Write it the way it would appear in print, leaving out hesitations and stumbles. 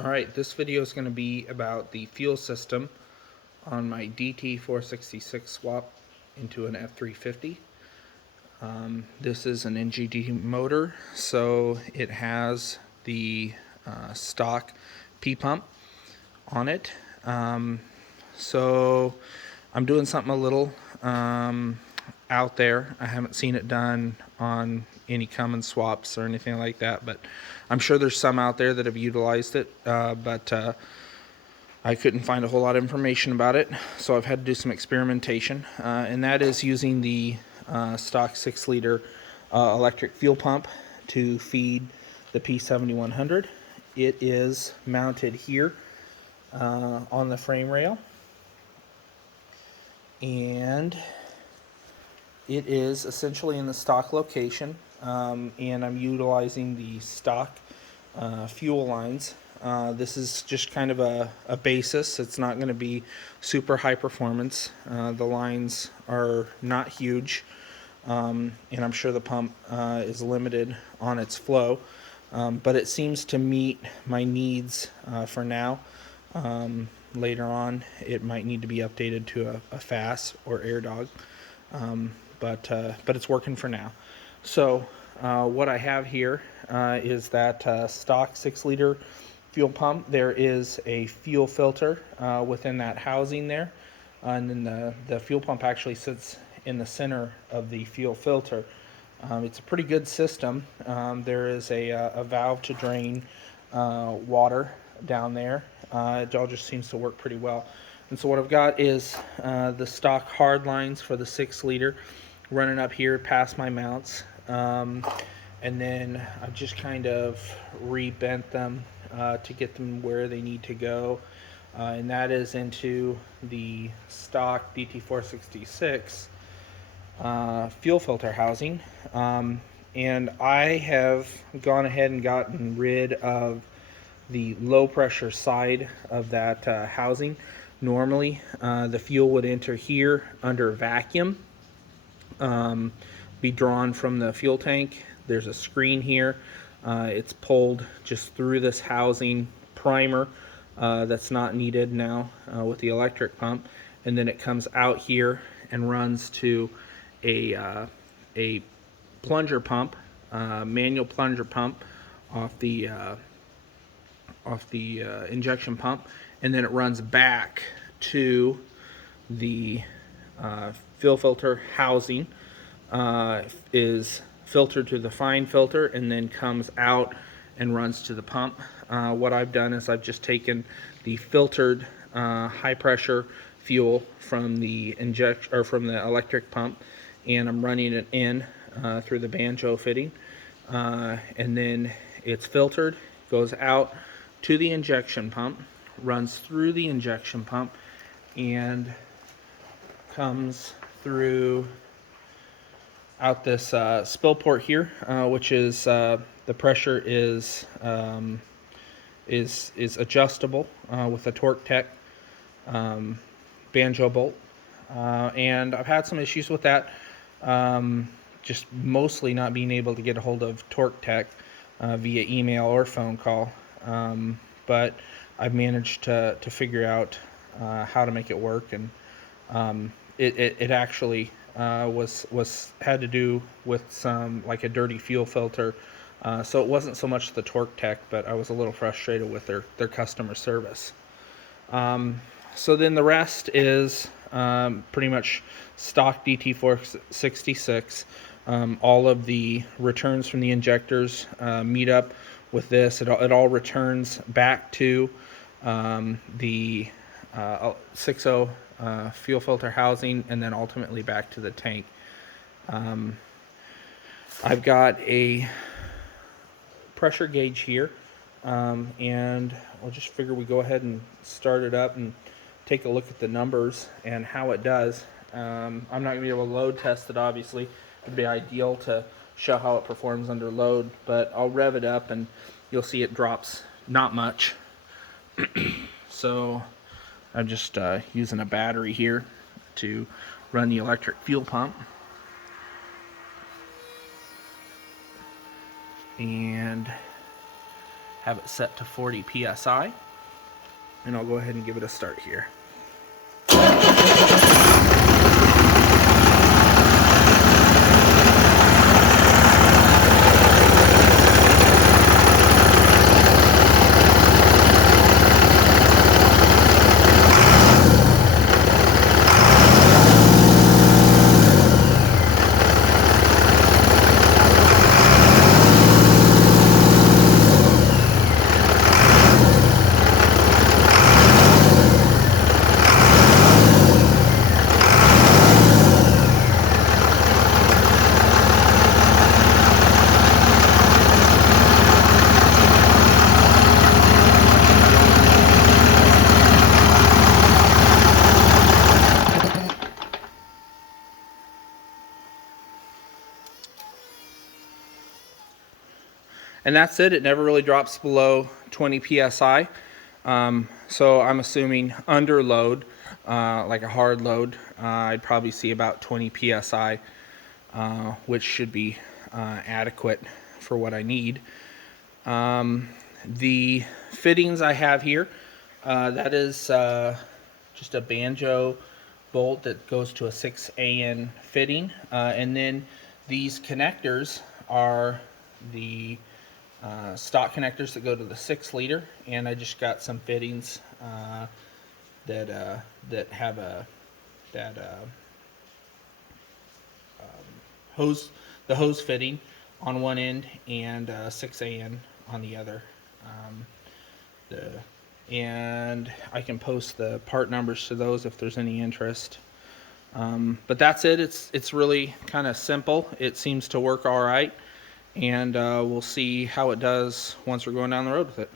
Alright, this video is going to be about the fuel system on my DT466 swap into an F350. This is an NGD motor, so it has the stock P-pump on it. So I'm doing something a little out there. I haven't seen it done on any Cummins swaps or anything like that, but I'm sure there's some out there that have utilized it, but I couldn't find a whole lot of information about it, so I've had to do some experimentation, and that is using the stock 6-liter electric fuel pump to feed the P7100. It is mounted here on the frame rail, and it is essentially in the stock location, and I'm utilizing the stock fuel lines. This is just kind of a basis. It's not going to be super high performance. The lines are not huge, and I'm sure the pump is limited on its flow, but it seems to meet my needs for now. Later on, it might need to be updated to a FAS or air dog, but it's working for now. So what I have here is that stock 6-liter fuel pump. There is a fuel filter within that housing there, and then the fuel pump actually sits in the center of the fuel filter. It's a pretty good system. There is a valve to drain water down there. It all just seems to work pretty well. And so what I've got is the stock hard lines for the 6-liter running up here past my mounts, and then I've just kind of rebent them to get them where they need to go, and that is into the stock DT466 fuel filter housing. And I have gone ahead and gotten rid of the low pressure side of that housing. Normally the fuel would enter here under vacuum, be drawn from the fuel tank. There's a screen here. It's pulled just through this housing primer that's not needed now with the electric pump, and then it comes out here and runs to a plunger pump, manual plunger pump off the injection pump, and then it runs back to the fuel filter housing, is filtered to the fine filter, and then comes out and runs to the pump. What I've done is I've just taken the filtered high pressure fuel from the from the electric pump, and I'm running it in through the banjo fitting, and then it's filtered, goes out to the injection pump, runs through the injection pump, and comes through out this spill port here, which is the pressure is adjustable with a Torque Tech banjo bolt, and I've had some issues with that, just mostly not being able to get a hold of Torque Tech via email or phone call, but I've managed to figure out how to make it work, and it actually had to do with some, like, a dirty fuel filter, so it wasn't so much the Torque Tech, but I was a little frustrated with their customer service. So then the rest is pretty much stock DT466. All of the returns from the injectors meet up with this. It all returns back to the 6.0 fuel filter housing, and then ultimately back to the tank. I've got a pressure gauge here, and I'll just figure we go ahead and start it up and take a look at the numbers and how it does. I'm not going to be able to load test it, obviously. It'd be ideal to show how it performs under load, but I'll rev it up and you'll see it drops not much. So I'm just using a battery here to run the electric fuel pump, and have it set to 40 psi, and I'll go ahead and give it a start here. And that's it. It never really drops below 20 psi. So I'm assuming under load, like a hard load, I'd probably see about 20 psi, which should be adequate for what I need. The fittings I have here, that is just a banjo bolt that goes to a 6AN fitting, and then these connectors are the stock connectors that go to the 6-liter, and I just got some fittings that have the hose fitting on one end and 6AN on the other. And I can post the part numbers to those if there's any interest. But that's it. It's really kind of simple. It seems to work all right. And we'll see how it does once we're going down the road with it.